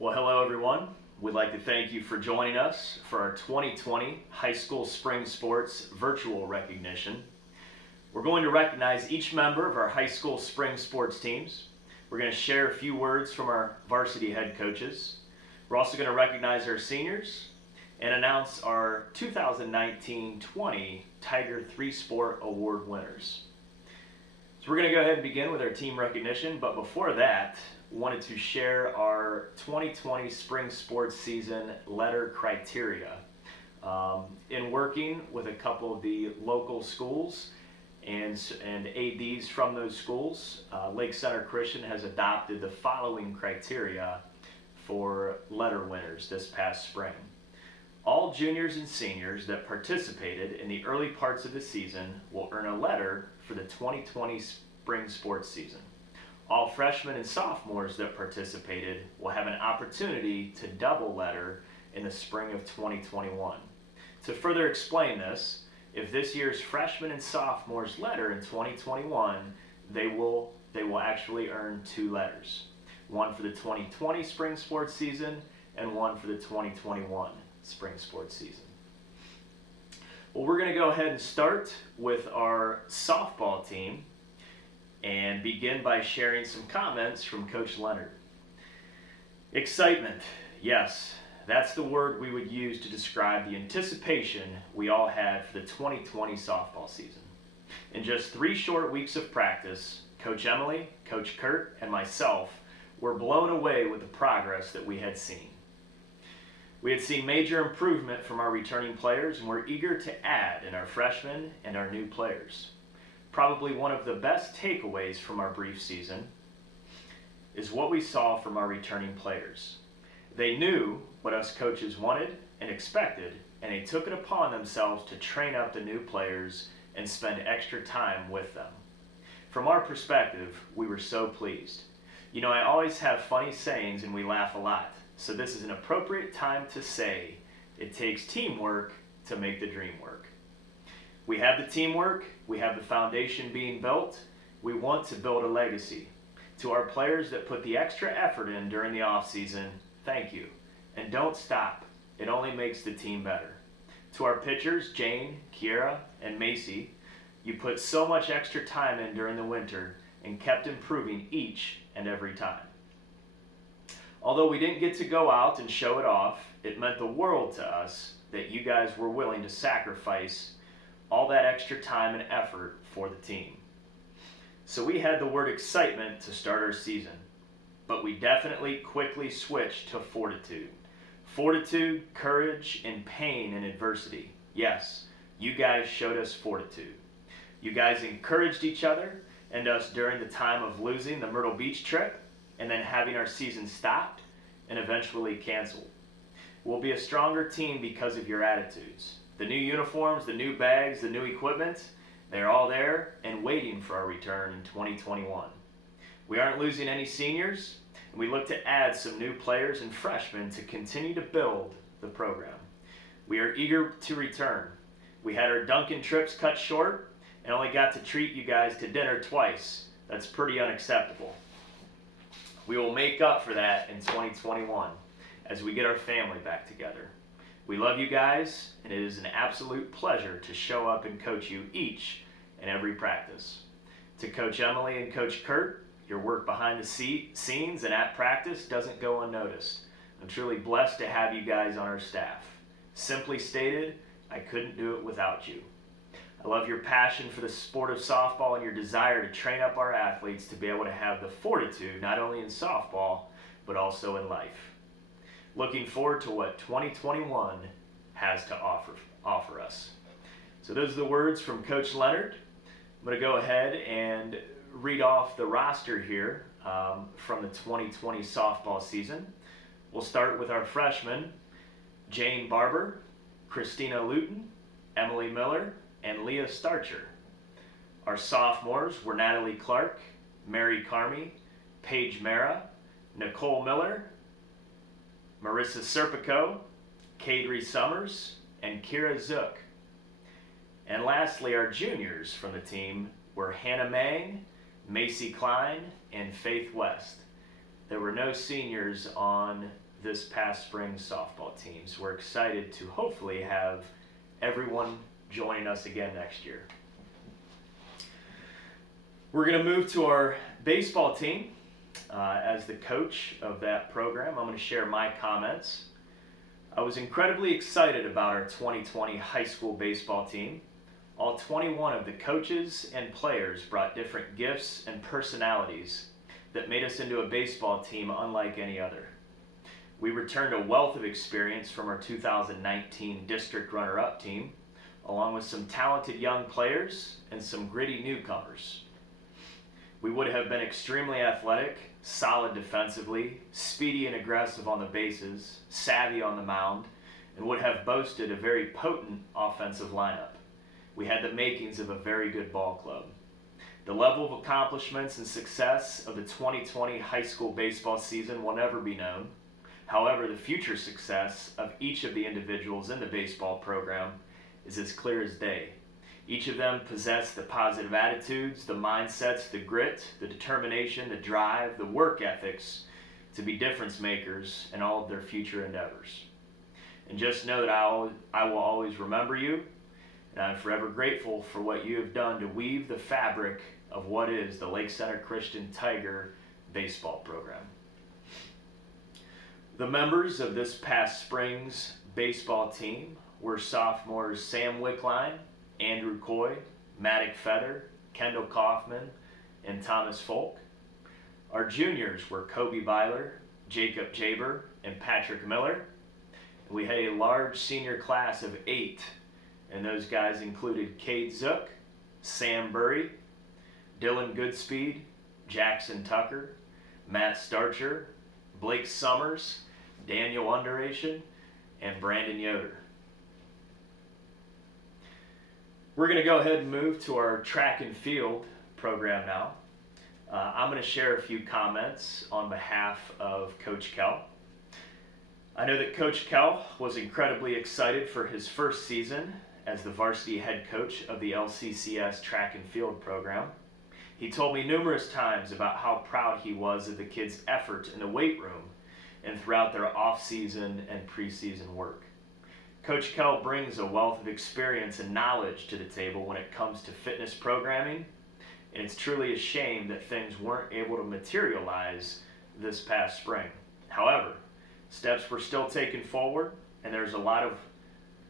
Well, hello everyone. We'd like to thank you for joining us for our 2020 High School Spring Sports Virtual Recognition. We're going to recognize each member of our high school spring sports teams. We're going to share a few words from our varsity head coaches. We're also going to recognize our seniors and announce our 2019-20 Tiger 3-Sport Award winners. So we're going to go ahead and begin with our team recognition, but before that, wanted to share our 2020 spring sports season letter criteria. In working with a couple of the local schools and ADs from those schools, Lake Center Christian has adopted the following criteria for letter winners this past spring. All juniors and seniors that participated in the early parts of the season will earn a letter for the 2020 spring sports season. All freshmen and sophomores that participated will have an opportunity to double letter in the spring of 2021. To further explain this, if this year's freshmen and sophomores letter in 2021, they will actually earn 2 letters. One for the 2020 spring sports season and one for the 2021 spring sports season. Well, we're going to go ahead and start with our softball team and begin by sharing some comments from Coach Leonard. Excitement. Yes, that's the word we would use to describe the anticipation we all had for the 2020 softball season. In just 3 short weeks of practice, Coach Emily, Coach Kurt, and myself were blown away with the progress that we had seen. We had seen major improvement from our returning players and were eager to add in our freshmen and our new players. Probably one of the best takeaways from our brief season is what we saw from our returning players. They knew what us coaches wanted and expected, and they took it upon themselves to train up the new players and spend extra time with them. From our perspective, we were so pleased. You know, I always have funny sayings and we laugh a lot, so this is an appropriate time to say it takes teamwork to make the dream work. We have the teamwork, we have the foundation being built, we want to build a legacy. To our players that put the extra effort in during the off season, thank you. And don't stop, it only makes the team better. To our pitchers, Jane, Kiera, and Macy, you put so much extra time in during the winter and kept improving each and every time. Although we didn't get to go out and show it off, it meant the world to us that you guys were willing to sacrifice all that extra time and effort for the team. So we had the word excitement to start our season, but we definitely quickly switched to fortitude. Fortitude, courage, and pain and adversity. Yes, you guys showed us fortitude. You guys encouraged each other and us during the time of losing the Myrtle Beach trip and then having our season stopped and eventually canceled. We'll be a stronger team because of your attitudes. The new uniforms, the new bags, the new equipment, they're all there and waiting for our return in 2021. We aren't losing any seniors, and we look to add some new players and freshmen to continue to build the program. We are eager to return. We had our Duncan trips cut short and only got to treat you guys to dinner twice. That's pretty unacceptable. We will make up for that in 2021 as we get our family back together. We love you guys, and it is an absolute pleasure to show up and coach you each and every practice. To Coach Emily and Coach Kurt, your work behind the scenes and at practice doesn't go unnoticed. I'm truly blessed to have you guys on our staff. Simply stated, I couldn't do it without you. I love your passion for the sport of softball and your desire to train up our athletes to be able to have the fortitude not only in softball, but also in life. Looking forward to what 2021 has to offer us. So those are the words from Coach Leonard. I'm going to go ahead and read off the roster here from the 2020 softball season. We'll start with our freshmen, Jane Barber, Christina Luton, Emily Miller, and Leah Starcher. Our sophomores were Natalie Clark, Mary Carmy, Paige Mara, Nicole Miller, Marissa Serpico, Kadri Summers, and Kira Zook. And lastly, our juniors from the team were Hannah Mang, Macy Klein, and Faith West. There were no seniors on this past spring's softball teams. We're excited to hopefully have everyone joining us again next year. We're going to move to our baseball team. As the coach of that program, I'm going to share my comments. I was incredibly excited about our 2020 high school baseball team. All 21 of the coaches and players brought different gifts and personalities that made us into a baseball team unlike any other. We returned a wealth of experience from our 2019 district runner-up team, along with some talented young players and some gritty newcomers. We would have been extremely athletic, solid defensively, speedy and aggressive on the bases, savvy on the mound, and would have boasted a very potent offensive lineup. We had the makings of a very good ball club. The level of accomplishments and success of the 2020 high school baseball season will never be known. However, the future success of each of the individuals in the baseball program is as clear as day. Each of them possess the positive attitudes, the mindsets, the grit, the determination, the drive, the work ethics to be difference makers in all of their future endeavors. And just know that I will always remember you, and I'm forever grateful for what you have done to weave the fabric of what is the Lake Center Christian Tiger baseball program. The members of this past spring's baseball team were sophomores Sam Wickline, Andrew Coy, Maddock Feather, Kendall Kaufman, and Thomas Folk. Our juniors were Kobe Byler, Jacob Jaber, and Patrick Miller. We had a large senior class of 8, and those guys included Cade Zook, Sam Burry, Dylan Goodspeed, Jackson Tucker, Matt Starcher, Blake Summers, Daniel Underation, and Brandon Yoder. We're going to go ahead and move to our track and field program now. I'm going to share a few comments on behalf of Coach Kell. I know that Coach Kell was incredibly excited for his first season as the varsity head coach of the LCCS track and field program. He told me numerous times about how proud he was of the kids' effort in the weight room and throughout their off-season and preseason work. Coach Kell brings a wealth of experience and knowledge to the table when it comes to fitness programming, and it's truly a shame that things weren't able to materialize this past spring. However, steps were still taken forward, and there's a lot of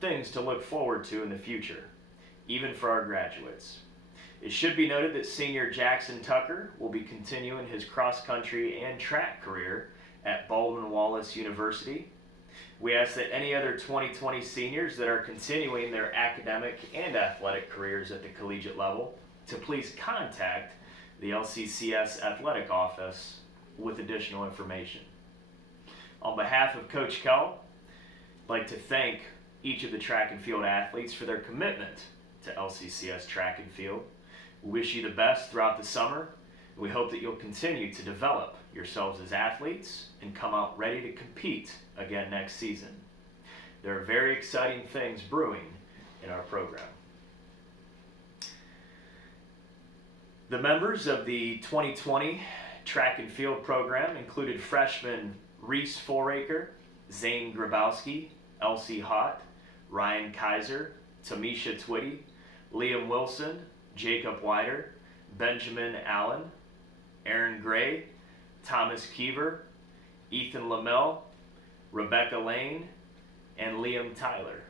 things to look forward to in the future, even for our graduates. It should be noted that senior Jackson Tucker will be continuing his cross-country and track career at Baldwin Wallace University. We ask that any other 2020 seniors that are continuing their academic and athletic careers at the collegiate level to please contact the LCCS athletic office with additional information. On behalf of Coach Kell, I'd like to thank each of the track and field athletes for their commitment to LCCS track and field. We wish you the best throughout the summer. We hope that you'll continue to develop yourselves as athletes and come out ready to compete again next season. There are very exciting things brewing in our program. The members of the 2020 track and field program included freshmen Reese Foraker, Zane Grabowski, Elsie Hott, Ryan Kaiser, Tamisha Twitty, Liam Wilson, Jacob Wider, Benjamin Allen, Aaron Gray, Thomas Keever, Ethan Lamel, Rebecca Lane, and Liam Tyler.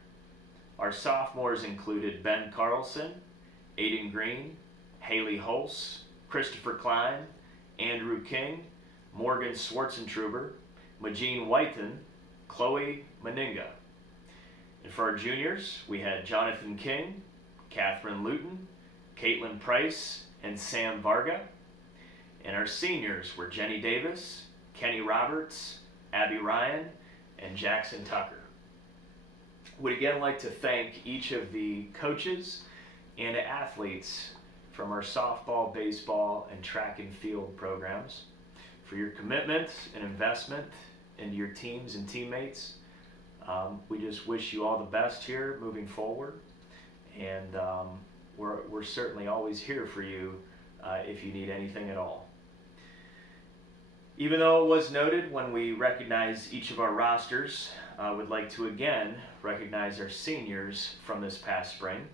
Our sophomores included Ben Carlson, Aiden Green, Haley Hulse, Christopher Klein, Andrew King, Morgan Schwartzentruber, Majeen Whiten, Chloe Meninga. And for our juniors, we had Jonathan King, Catherine Luton, Caitlin Price, and Sam Varga. And our seniors were Jenny Davis, Kenny Roberts, Abby Ryan, and Jackson Tucker. Would again like to thank each of the coaches and athletes from our softball, baseball, and track and field programs for your commitment and investment into your teams and teammates. We just wish you all the best here moving forward, and we're certainly always here for you if you need anything at all. Even though it was noted when we recognized each of our rosters, I would like to again recognize our seniors from this past spring.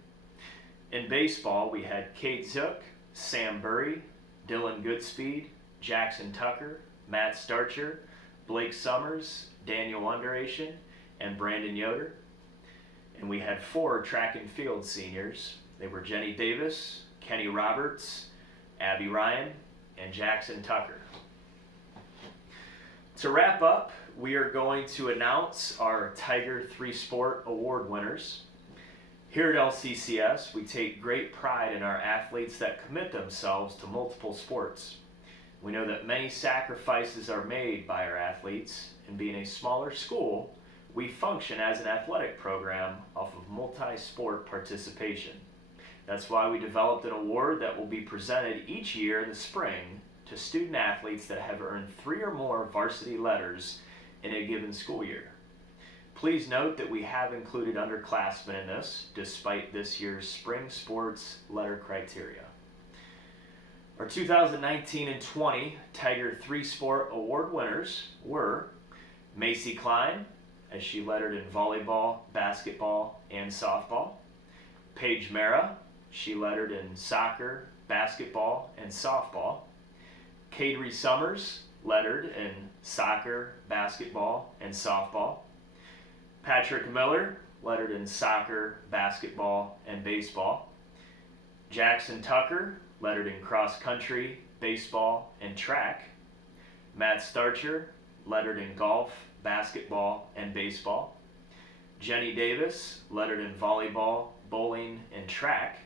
In baseball, we had Kate Zook, Sam Burry, Dylan Goodspeed, Jackson Tucker, Matt Starcher, Blake Summers, Daniel Underation, and Brandon Yoder. And we had 4 track and field seniors. They were Jenny Davis, Kenny Roberts, Abby Ryan, and Jackson Tucker. To wrap up, we are going to announce our Tiger 3 Sport Award winners. Here at LCCS, we take great pride in our athletes that commit themselves to multiple sports. We know that many sacrifices are made by our athletes, and being a smaller school, we function as an athletic program off of multi-sport participation. That's why we developed an award that will be presented each year in the spring to student athletes that have earned 3 or more varsity letters in a given school year. Please note that we have included underclassmen in this, despite this year's spring sports letter criteria. Our 2019 and 20 Tiger 3 Sport Award winners were Macy Klein, as she lettered in volleyball, basketball, and softball. Paige Mara, she lettered in soccer, basketball, and softball. Kadri Summers lettered in soccer, basketball, and softball. Patrick Miller lettered in soccer, basketball, and baseball. Jackson Tucker lettered in cross country, baseball, and track. Matt Starcher lettered in golf, basketball, and baseball. Jenny Davis lettered in volleyball, bowling, and track.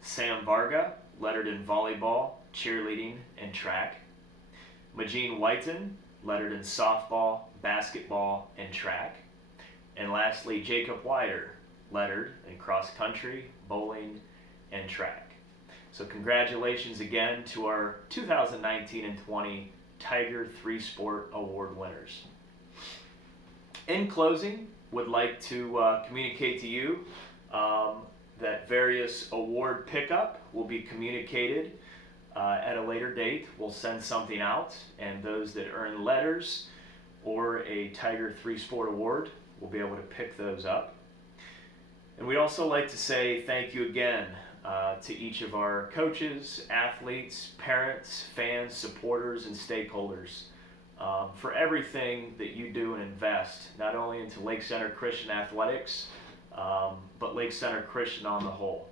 Sam Varga lettered in volleyball, cheerleading, and track. Majeen Whiten lettered in softball, basketball, and track. And lastly, Jacob Wider lettered in cross country, bowling, and track. So congratulations again to our 2019 and 20 Tiger 3 Sport Award winners. In closing, would like to communicate to you that various award pickup will be communicated at a later date. We'll send something out, and those that earn letters or a Tiger 3 Sport Award will be able to pick those up. And we'd also like to say thank you again to each of our coaches, athletes, parents, fans, supporters, and stakeholders for everything that you do and invest, not only into Lake Center Christian Athletics, but Lake Center Christian on the whole.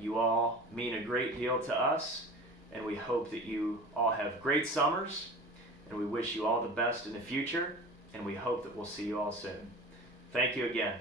You all mean a great deal to us, and we hope that you all have great summers, and we wish you all the best in the future, and we hope that we'll see you all soon. Thank you again.